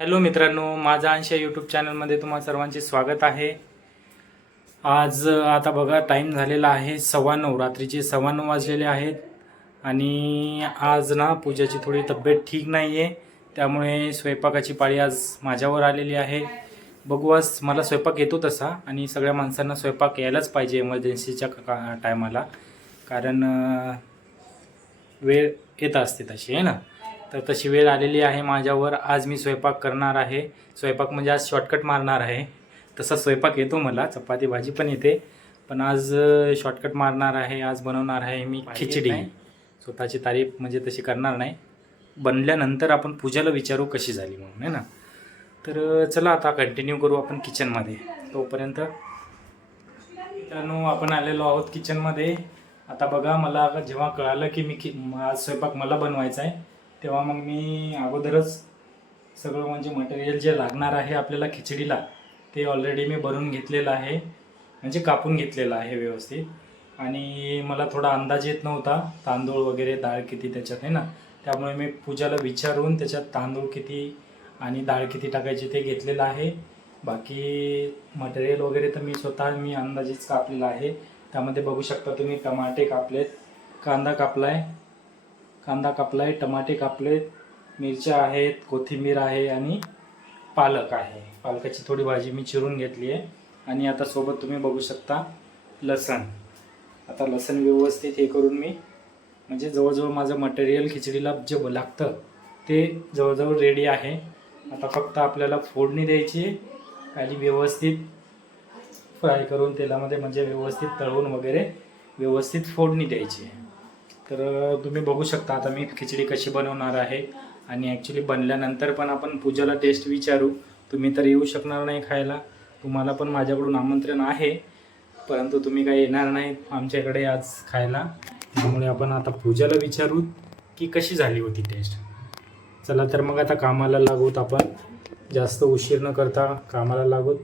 Hello मित्रांनो माझा अंश यूट्यूब चॅनलमध्ये तुम्हा सर्वांचे स्वागत आहे. आज आता बघा टाईम झालेला आहे सव्वा नऊ रात्रीचे सव्वा नऊ वाजलेले आहेत. आणि आज ना पूजाची थोडी तब्येत ठीक नाही आहे त्यामुळे स्वयंपाकाची पाळी आज माझ्यावर आलेली आहे. बघू आज मला स्वयंपाक येतो तसा आणि सगळ्या माणसांना स्वयंपाक यायलाच पाहिजे इमर्जन्सीच्या का टायमाला कारण वेळ येत असते तशी आहे ना? तर तशी वेळ आलेली आहे माझ्यावर. आज मी स्वयंपाक करणार आहे. स्वयंपाक म्हणजे आज शॉर्टकट मारणार आहे. तसा स्वयंपाक येतो मला. चपाती भाजी पण येते. पण आज शॉर्टकट मारणार आहे. आज बनवणार आहे मी खिचडी. स्वतःची तारीफ म्हणजे तशी करणार नाही. बनल्यानंतर आपण पूजाला विचारू कशी झाली म्हणून आहे ना? तर चला आता कंटिन्यू करू आपण किचनमध्ये तोपर्यंत मित्रांनो आपण आलेलो आहोत किचनमध्ये आता बघा मला जेव्हा कळालं की मी कि आज स्वयंपाक मला बनवायचा आहे. तेव्हा मग मी अगोदरच सगळं म्हणजे मटेरियल जे लागणार आहे आपल्याला खिचडीला ते ऑलरेडी मी भरून घेतलेलं आहे. म्हणजे कापून घेतलेलं आहे व्यवस्थित. आणि मला थोडा अंदाज येत नव्हता तांदूळ वगैरे डाळ किती त्याच्यात आहे ना? त्यामुळे मी पूजाला विचारून त्याच्यात तांदूळ किती आणि डाळ किती टाकायची ते घेतलेलं आहे. बाकी मटेरियल वगैरे तर मी स्वतः मी अंदाजेच कापलेलं आहे. त्यामध्ये बघू शकता तुम्ही टमाटे कापलेत कांदा कापलाय कांदा कापला आहे टमाटे कापले मिरच्या आहेत कोथिंबीर आहे आणि पालक आहे. पालकाची थोडी भाजी मी चिरून घेतली आहे. आणि आता सोबत तुम्ही बघू शकता लसण. आता लसण व्यवस्थित हे करून मी म्हणजे जवळजवळ माझं मटेरियल खिचडीला जे लागतं ते जवळजवळ रेडी आहे. आता फक्त आपल्याला फोडणी द्यायची आहे आणि व्यवस्थित फ्राय करून तेलामध्ये म्हणजे व्यवस्थित तळून वगैरे व्यवस्थित फोडणी द्यायची आहे. तर तुम्ही बघू शकता आता मी खिचडी कशी बनवणार आहे. आणि ॲक्च्युली बनल्यानंतर पण आपण पूजाला टेस्ट विचारू. तुम्ही तर येऊ शकणार नाही खायला. तुम्हाला पण माझ्याकडून आमंत्रण आहे. परंतु तुम्ही काही येणार नाही आमच्याकडे आज खायला. त्यामुळे आपण आता पूजाला विचारू की कशी झाली होती टेस्ट चला तर मग आता कामाला लागूत आपण. जास्त उशीर न करता कामाला लागूत.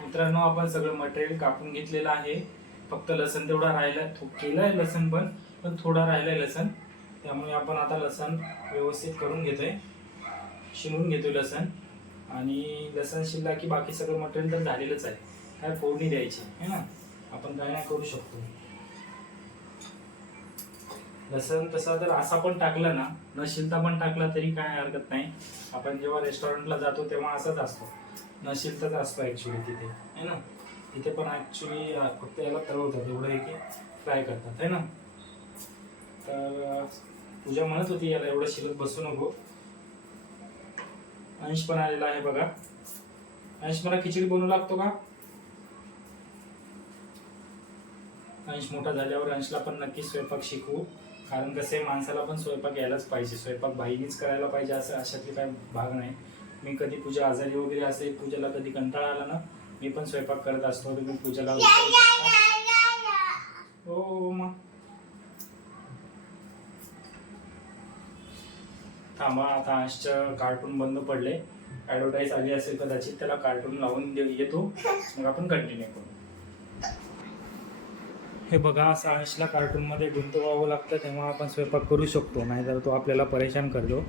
मित्रांनो आपण सगळं मटेरियल कापून घेतलेलं आहे. फक्त लसण तेवढा राहिला थो- आहे लसण पण पण थोडा राहिलाय लसण. त्यामुळे आपण आता लसण व्यवस्थित करून घेतोय. शिनून घेतोय लसण. आणि लसण शिरला की बाकी सगळं मटेरियल तर झालेलंच आहे. काय फोडणी द्यायची आहे ना? आपण काय नाही करू शकतो. लसण तसा जर असा पण टाकला ना न शिलता पण टाकला तरी काय हरकत नाही. आपण जेव्हा रेस्टॉरंटला जातो तेव्हा असाच असतो. न शिलताच असतो ॲक्च्युली तिथे है ना? तिथे पण ॲक्च्युली फक्त याला तळवतात एवढं आहे की फ्राय करतात है ना? तर पूजा म्हणत होती याला एवढं शिलत बसू नको. अंश पण आलेला आहे बघा. अंश मला खिचडी बनवू लागतो का? अंश मोठा झाल्यावर अंशला पण नक्की स्वयंपाक शिकवू. कारण कसे माणसाला पण स्वयंपाक यायलाच पाहिजे. स्वयंपाक बाईनीच करायला पाहिजे असं अशातली काय भाग नाही. मी कधी पूजा आजारी वगैरे असेल पूजेला कधी कंटाळा आला ना मी पण स्वयंपाक करत असतो तुम्ही पूजेला. हो मग थांबा आता अंशचं कार्टून बंद पडले ॲडव्हर्टाईज आली असेल कदाचित त्याला कार्टून लावून येतो. मग आपण कंटिन्यू करू. हे बघा असं अंशला कार्टूनमध्ये गुंतवावं लागतं तेव्हा आपण स्वयंपाक करू शकतो नाहीतर तो आपल्याला परेशान करतो.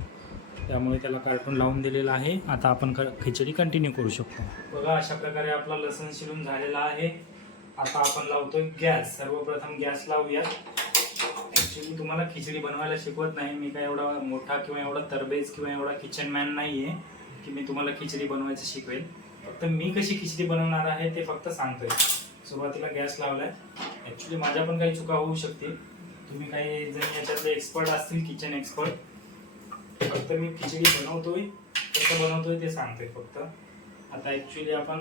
त्यामुळे त्याला कार्टून लावून दिलेलं आहे. आता आपण क- खिचडी कंटिन्यू करू शकतो. बघा अशा प्रकारे आपला लसण शिरून झालेला आहे. आता आपण लावतोय गॅस. सर्वप्रथम गॅस लावूया ॲक्च्युली तुम्हाला खिचडी बनवायला शिकवत नाही. मी काय एवढा मोठा किंवा एवढा तरबेज किंवा एवढा किचन मॅन नाही आहे की मी तुम्हाला खिचडी बनवायचं शिकवेल. फक्त मी कशी खिचडी बनवणार आहे ते फक्त सांगतोय. सुरुवातीला गॅस लावलाय. ॲक्च्युली माझ्या पण काही चुका होऊ शकते तुम्ही काही जर याच्यातले एक्सपर्ट असतील किचन एक्सपर्ट फक्त मी खिचडी बनवतोय कसं बनवतोय ते सांगतोय फक्त. आता ॲक्च्युली आपण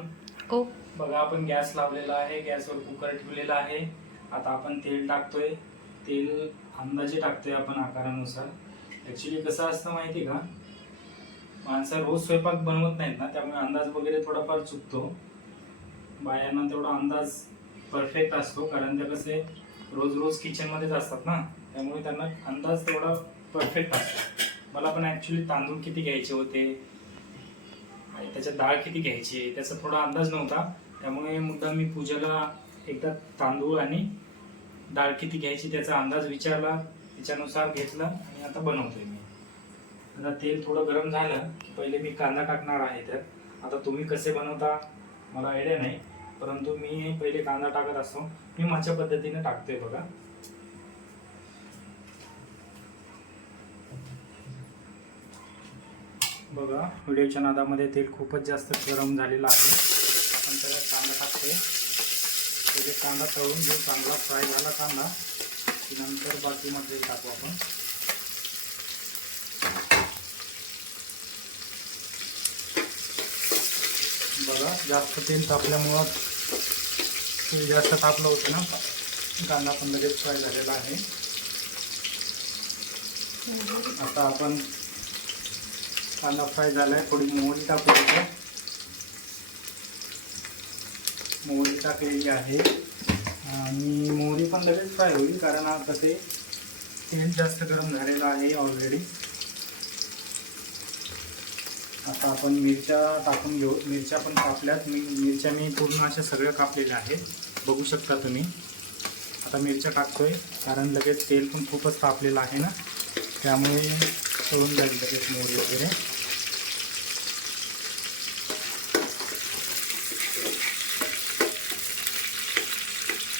ओ. बघा आपण गॅस लावलेला आहे गॅसवर कुकर ठेवलेला आहे. आता आपण तेल टाकतोय. तेल अंदाजे टाकतोय आपण आकारानुसार. ॲक्च्युली कसं असतं माहिती का? माणसं रोज स्वयंपाक बनवत नाहीत ना त्यामुळे अंदाज वगैरे थोडाफार चुकतो. बायांना तेवढा अंदाज परफेक्ट असतो कारण त्या कसे रोज रोज किचनमध्येच असतात ना. त्यामुळे त्यांना अंदाज तेवढा परफेक्ट असतो. मला पण ॲक्च्युली तांदूळ किती घ्यायचे होते? आणि त्याच्यात डाळ किती घ्यायची? त्याचा थोडा अंदाज नव्हता. त्यामुळे मुद्दा मी पूजेला एकदा तांदूळ आणि डाळ किती घ्यायची त्याचा अंदाज विचारला त्याच्यानुसार घेतला आणि आता बनवतोय मी. आता तेल थोडं गरम झालं की पहिले मी कांदा टाकणार आहे त्यात. आता तुम्ही कसे बनवता मला आयडिया नाही परंतु मी पहिले कांदा टाकत असतो. मी माझ्या पद्धतीने टाकतोय बघा. बघा व्हिडिओच्या नादामध्ये तेल खूपच जास्त गरम झालेलं आहे. आपण त्याला कांदा टाकते त्याचे कांदा तळून घेऊ चांगला फ्राय झाला कांदा नंतर बाकी मटेरियल टाकू आपण. बघा जास्त तेल तापल्यामुळं तेल जास्त तापलं होतं ना. कांदा पण लगेच फ्राय झालेला आहे. आता आपण कांदा फ्राय झाला आहे थोडी मोहरी टाकू इथे मोहरी टाकलेली आहे. आणि मोहरी पण लगेच फ्राय होईल कारण आता ते तेल जास्त गरम झालेलं आहे ऑलरेडी आता आपण मिरच्या टाकून घेऊ. मिरच्या पण कापल्यात. मी मिरच्या मी पूर्ण अशा सगळ्या कापलेल्या आहेत. बघू शकता तुम्ही. आता मिरच्या टाकतोय कारण लगेच तेल पण खूपच तापलेलं आहे ना. त्यामुळे सोडून जाईल लगेच मोहरी वगैरे?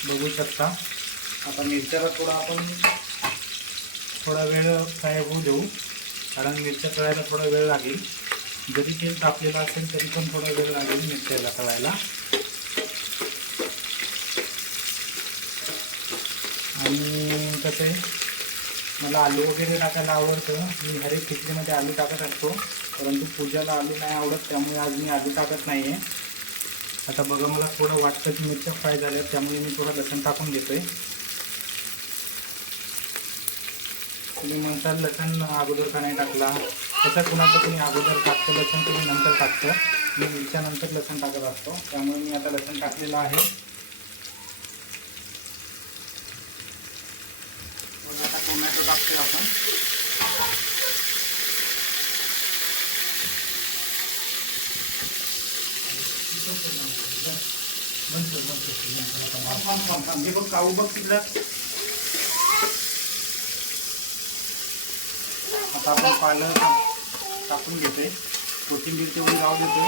बघू शकता. आता मिरच्याला थोडा आपण थोडा वेळ फ्राय होऊ देऊ कारण मिरच्या तळायला थोडा वेळ लागेल. जरी तेल तापलेलं असेल तरी पण थोडा वेळ लागेल मिरच्याला तळायला. आणि कसं आहे? मला आलू वगैरे टाकायला आवडतं. मी हर एक खिचडीमध्ये आलू टाकत असतो. परंतु पूजाला आलू नाही आवडत त्यामुळे आज मी आलू टाकत नाही आहे आता बघा मला थोडं वाटतं की मिरच्या फ्राय झाल्या त्यामुळे मी थोडं लसण टाकून घेतोय. तुम्ही म्हणताल लसण अगोदर का नाही टाकला? तसं कुणाचं तुम्ही अगोदर टाकतं लसण तुम्ही नंतर टाकतं. मी मिरच्यानंतर लसण टाकत असतो. त्यामुळे मी आता लसण टाकलेलं आहे मग आता टोमॅटो टाकतोय आपण बंद कर, बंद कर. थांब, थांब, थांब, थांब. हे बघ काऊ बघ तिथला आता आपण पालं टाकून घेतोय कोथिंबीर तेवढी लावू देतोय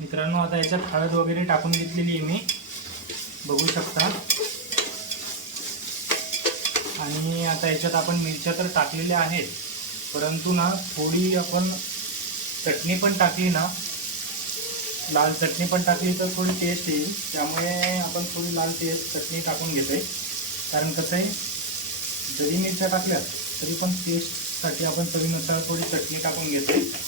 मित्रांनो आता याच्यात हळद वगैरे टाकून घेतलेली आहे मी. बघू शकता. आणि आता याच्यात आपण मिरच्या तर टाकलेल्या आहेत. परंतु ना थोडी आपण चटणी पण टाकली ना लाल चटणी पण टाकली तर थोडी टेस्ट येईल. त्यामुळे आपण थोडी लाल टेस्ट चटणी टाकून घेतो आहे कारण कसं आहे जरी मिरच्या टाकल्या तरी पण टेस्टसाठी आपण चवीनुसार थोडी चटणी टाकून घेतो आहे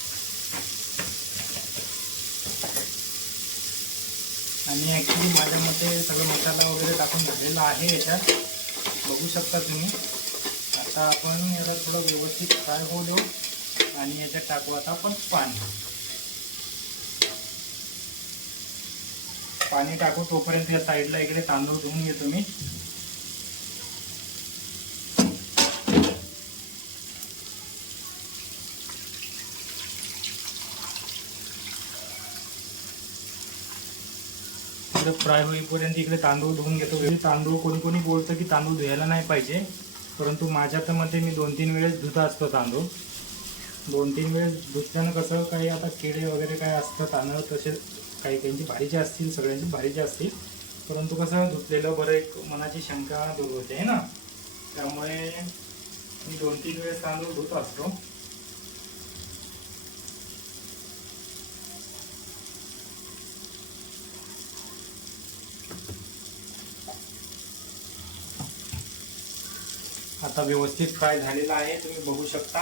आणि ॲक्च्युली माझ्या मते सगळं मसाला वगैरे टाकून झालेला आहे याच्यात. बघू शकता तुम्ही. आता आपण याला थोडं व्यवस्थित फ्राय होऊ देऊ आणि याच्यात टाकू आता आपण पाणी. पाणी टाकू तोपर्यंत या साईडला इकडे तांदूळ धुवून घेतो मी फ्राय होईपर्यंत इकडे तांदूळ धुवून घेतो. म्हणजे तांदूळ कोणी कोणी बोलतं की तांदूळ धुवायला नाही पाहिजे. परंतु माझ्या तर मते मी दोन तीन वेळेस धुता असतो तांदूळ. दोन तीन वेळेस धुतल्यानं कसं काही आता किडे वगैरे काय असतं तांदूळ तसे काही काहींची भारीचे असतील सगळ्यांची भारीचे असतील. परंतु कसं धुतलेलं बरं एक मनाची शंका दूर होते आहे ना? त्यामुळे मी दोन तीन वेळेस तांदूळ धुत असतो. आता व्यवस्थित फ्राय झालेला आहे तुम्ही बघू शकता.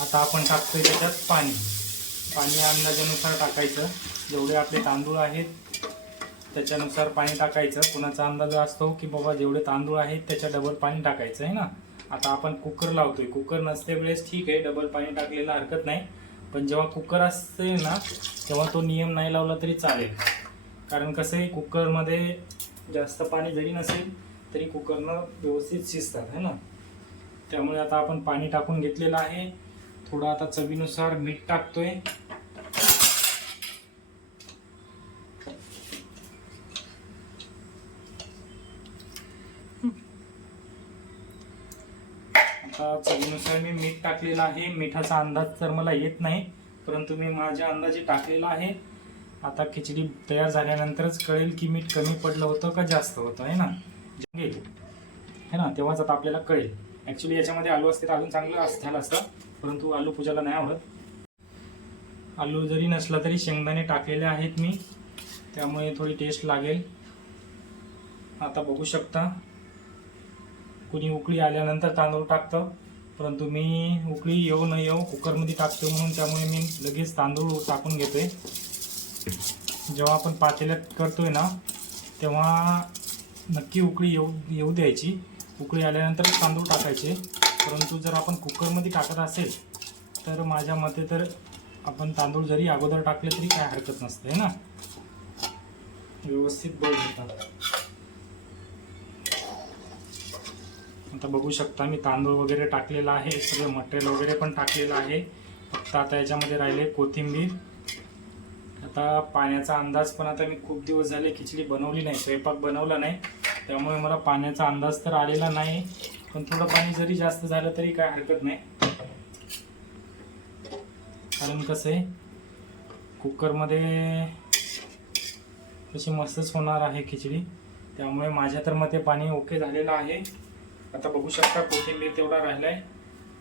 आता आपण टाकतोय त्याच्यात पाणी. पाणी अंदाजानुसार टाकायचं. जेवढे आपले तांदूळ आहेत त्याच्यानुसार पाणी टाकायचं. कुणाचा अंदाज असतो की बाबा जेवढे तांदूळ आहेत त्याच्या डबल पाणी टाकायचं आहे ना? आता आपण कुकर लावतोय. कुकर नसते वेळेस ठीक आहे डबल पाणी टाकलेलं हरकत नाही. पण जेव्हा कुकर असते ना तेव्हा तो नियम नाही लावला तरी चालेल. कारण कसंही कुकरमध्ये जास्त पाणी जरी नसेल तरी कुकरनं व्यवस्थित शिजतात है ना? त्यामुळे आता आपण पाणी टाकून घेतलेलं आहे. थोडं आता चवीनुसार मीठ टाकतोय. आता चवीनुसार मी मीठ टाकलेलं आहे. मिठाचा अंदाज तर मला येत नाही परंतु मी माझ्या अंदाजे टाकलेला आहे. आता खिचडी तयार झाल्यानंतरच कळेल की मीठ कमी पडलं होतं का जास्त होतं आहे ना? घेईल है ना? तेव्हाच आता आपल्याला कळेल. ॲक्च्युली याच्यामध्ये आलू असते तर अजून चांगलं असं झालं असतं परंतु आलू पूजाला नाही आवडत. आलू जरी नसला तरी शेंगदाणे टाकलेले आहेत मी. त्यामुळे थोडी टेस्ट लागेल. आता बघू शकता. कुणी उकळी आल्यानंतर तांदूळ टाकतं परंतु मी उकळी येऊ न येऊ कुकरमध्ये टाकतो म्हणून त्यामुळे मी लगेच तांदूळ टाकून घेतोय. जेव्हा आपण पातेल्यात करतोय ना तेव्हा नक्की उकळी येऊ येऊ द्यायची. उकळी आल्यानंतर तांदूळ टाकायचे. परंतु जर आपण कुकरमध्ये टाकत असेल तर माझ्या मते तर आपण तांदूळ जरी अगोदर टाकले तरी काय हरकत नसते ना? व्यवस्थित बळ घेतात आता बघू शकता मी तांदूळ वगैरे टाकलेला आहे. सगळं मटेरियल वगैरे पण टाकलेलं आहे. फक्त आता याच्यामध्ये राहिले कोथिंबीर आता पाण्याचा अंदाज पण आता मी खूप दिवस झाले खिचडी बनवली नाही स्वयंपाक बनवला नाही. त्यामुळे मला पाण्याचा अंदाज तर आलेला नाही. पण थोडं पाणी जरी जास्त झालं तरी काय हरकत नाही. कारण कसं आहे कुकरमध्ये तशी मस्तच होणार आहे खिचडी. त्यामुळे माझ्या तर मते पाणी ओके झालेलं आहे. आता बघू शकता कोथिंबीर तेवढा राहिला आहे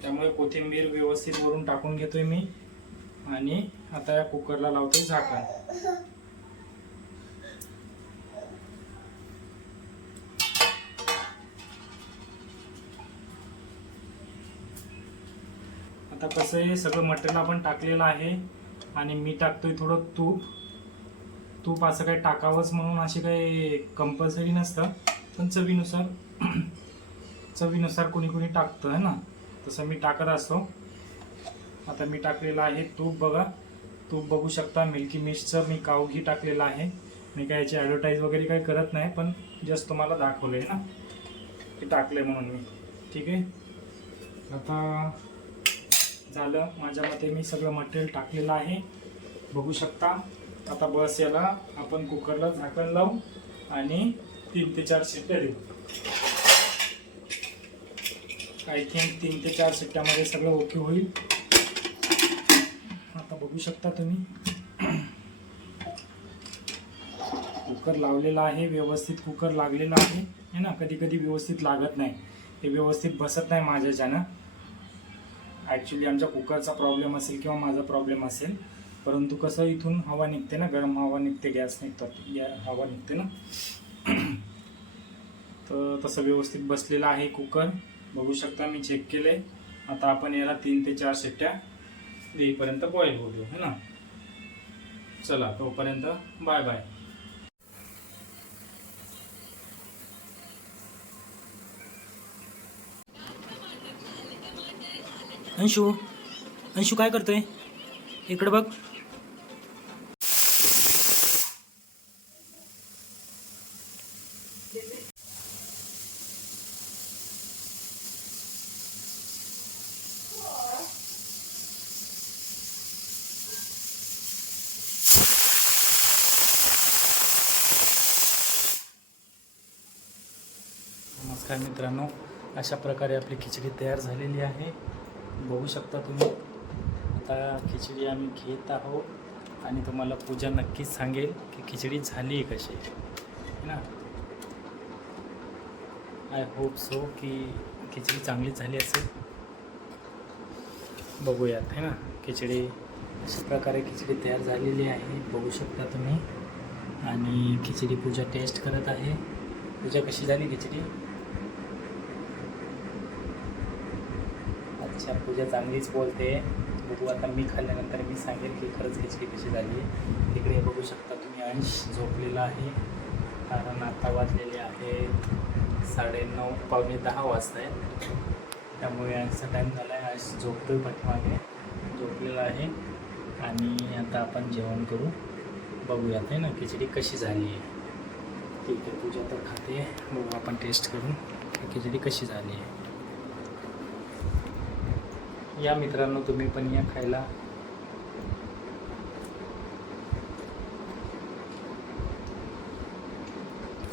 त्यामुळे कोथिंबीर व्यवस्थित वरून टाकून घेतोय मी. आणि आता या कुकरला लावते झाकण. आता कसं आहे सगळं मटेरियल आपण टाकलेलं आहे आणि मी टाकतोय थोडं तूप. तूप असं काही टाकावंच म्हणून असे काही कंपल्सरी नसतं पण चवीनुसार चवीनुसार कोणी कोणी टाकतं आहे ना? तसं मी टाकत असतो. आता मी टाकलेलं आहे तूप बघा. तूप बघू शकता मिल्की मिस्टचं मी काऊ घी टाकलेलं आहे. मी काय याची ॲडव्हर्टाईज वगैरे काही करत नाही पण जस्ट तुम्हाला दाखवलं आहे ना. ते टाकलं म्हणून मी. ठीक आहे? आता झालं. माझ्या मते मी सगळं मटेरियल टाकलेलं आहे. बघू शकता. आता बस याला आपण कुकरला झाकण लावू आणि तीन ते चार शिट्ट्या देऊ. आय थिंक तीन ते चार शिट्ट्यामध्ये सगळं ओके होईल. बघू शकता तुम्ही. कुकर लावलेला आहे व्यवस्थित कुकर लागलेला आहे. है ना कधी कधी व्यवस्थित लागत नाही. ते व्यवस्थित बसत नाही माझ्याच्यानं. ॲक्च्युली आमच्या कुकरचा प्रॉब्लेम असेल किंवा माझा प्रॉब्लेम असेल. परंतु कसं इथून हवा निघते ना गरम हवा निघते गॅस निघतात गॅ हवा निघते ना. तर तसं व्यवस्थित बसलेलं आहे कुकर. बघू शकता मी चेक केले आता आपण याला तीन ते चार शिट्ट्या देईपर्यंत बॉईल होऊ देऊ है ना? चला तोपर्यंत बाय बाय अंशू अंशू काय करतोय? इकडे बघ. काय मित्रांनो अशा प्रकारे आपली खिचडी तयार झालेली आहे. बघू शकता तुम्ही आता खिचडी आम्ही घेत आहोत आणि तुम्हाला पूजा नक्कीच सांगेल की खिचडी झाली आहे कशी. है ना? आय होप सो की खिचडी चांगली झाली असेल. बघूयात है ना? खिचडी अशा प्रकारे खिचडी तयार झालेली आहे बघू शकता तुम्ही. आणि खिचडी पूजा टेस्ट करत आहे. पूजा कशी झाली खिचडी? अच्छा पूजा चांगलीच बोलते. बघू आता मी खाल्ल्यानंतर मी सांगेन की खरंच खिचडी कशी झाली. तिकडे बघू शकता तुम्ही अंश झोपलेला आहे. कारण आता वाजलेले आहे साडेनऊ पावणे दहा वाजता आहेत त्यामुळे अंशचा टाईम झाला आहे अंश झोपतोय पाठीमागे. झोपलेला आहे. आणि आता आपण जेवण करू. बघूयात आहे ना खिचडी कशी झाली. आहे ठीक आहे पूजा तर खाते. बघू आपण टेस्ट करून खिचडी कशी झाली. आहे या मित्रांनो तुम्ही पण या खायला.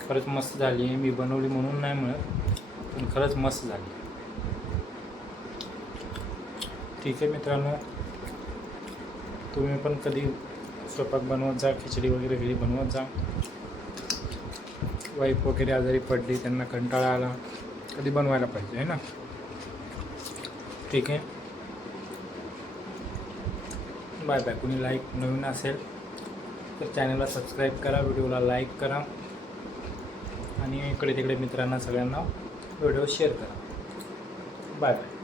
खरंच मस्त झाली आहे. मी बनवली म्हणून नाही म्हणत पण खरंच मस्त झाली. ठीक आहे मित्रांनो. तुम्ही पण कधी स्वयंपाक बनवत जा खिचडी वगैरे घरी बनवत जा. वाईफ वगैरे आजारी पडली त्यांना कंटाळा आला कधी बनवायला पाहिजे आहे ना? ठीक आहे. Bye bye. कुणी लाईक नवीन असेल तर चॅनलला सबस्क्राईब करा व्हिडिओला लाईक करा. आणि इकडे तिकडे मित्रांना सगळ्यांना व्हिडिओ शेअर करा. Bye bye.